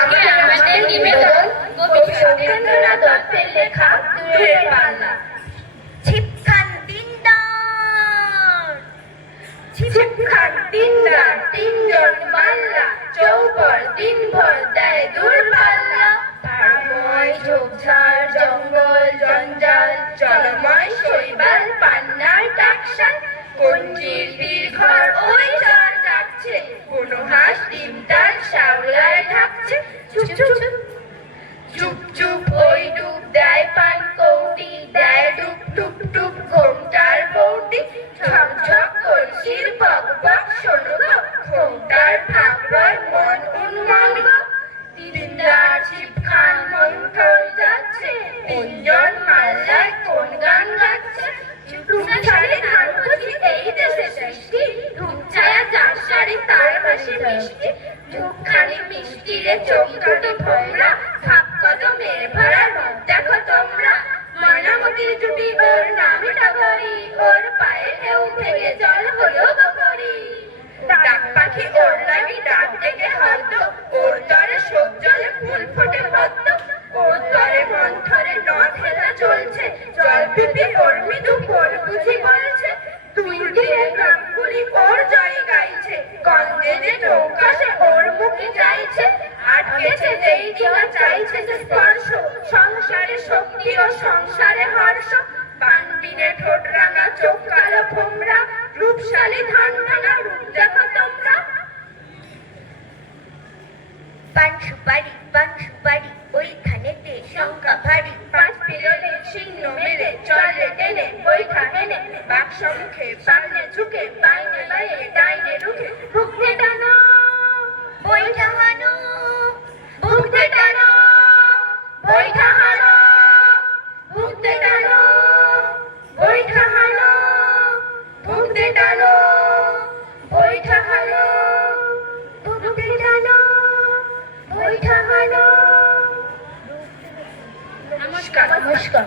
আজকে আমাদের নিবেদন কবি সত্যেন্দ্রনাথ দত্তের লেখা দূরের পাল্লা। ছিপখান দিনদার, ছিপখান দিনদার, তিনজন মাল্লা, চৌপর দিনভর দেয় দূরপাল্লা। পাড়ময় ঝোপঝাড়, জঙ্গল জঞ্জাল, জলময় শৈবাল, পান্নার টাকশাল, কঞ্জির দীর্ঘর ওই চর ডাকছে, কোনো হাঁস ডিম তার শ্যাওলায় ঢাকছে। চুপ চুপ চুপ চুপ ওই ডুব দেয় পান কৌটি, দেয় ডুব টুপ টুপ ঘোমটার বৌটি। ঝক ঝক কলসির বক বক শোনো গো, ঘোমটার ফাঁকবার মন উন্মন্দ। দিনদার ছিপখান মন্থর যাচ্ছে, তিনজন মাল্লায় কোন গান গাচ্ছে। রূপছাড়ে ধানকুচি এই দেশে সৃষ্টি, রূপছায়া যার শাড়ি তার হাসি মিষ্টি। মুখখানি মিষ্টি রে চোখ দুটো ভোমরা, ভাব কদমের ভরা রূপ দেখো তোমরা। ময়নামতির জুটি ওর নামে ডাকরি, ওর পায়ে ঢেউ ভেঙে জল হলো বকরি। ডাক পাখি ওর লাগি ডাক ডেকে হদ্দ, ওর তরে শোক জলে ফুল ফোটে পদ্ম। ওর তরে মন্থরে নদ হেলা চলছে, জল পিপি ওর মৃদু কোল বুঝি বলছে। দুই তীরে গ্রামগুলি ওর জয় গাইছে, গন্ধে যে নৌকা সে ওর মুখে যাইছে। আটকেছে যেই ডিঙা চাইছে যে স্পর্শ, সংসারে শক্তি ও সংসারে হর্ষ। বানবিনে ঠোঁট রাঙা চোখ কালো ভোমরা, রূপশালী ধান ভাঙা রূপ দেখো তোমরা। পান সুপারি ওইখানেতে শঙ্কা ভারী। পাঁচ পিরলে শীর্ণ মেলে চলে টেনে বৈঠা হেনে, বাক্স মুখে সামনে ঝুঁকে বাইনে বাইরে ডাইনে রুখে। ভুগতে টানো বইটা হানো, ভুগতে টানো বৈঠা হানো, ভুগতে টানো বৈঠা হানো, ভুগতে টানো বৈঠা হানো, ভুগতে টানো বৈঠা হানো। নমস্কার।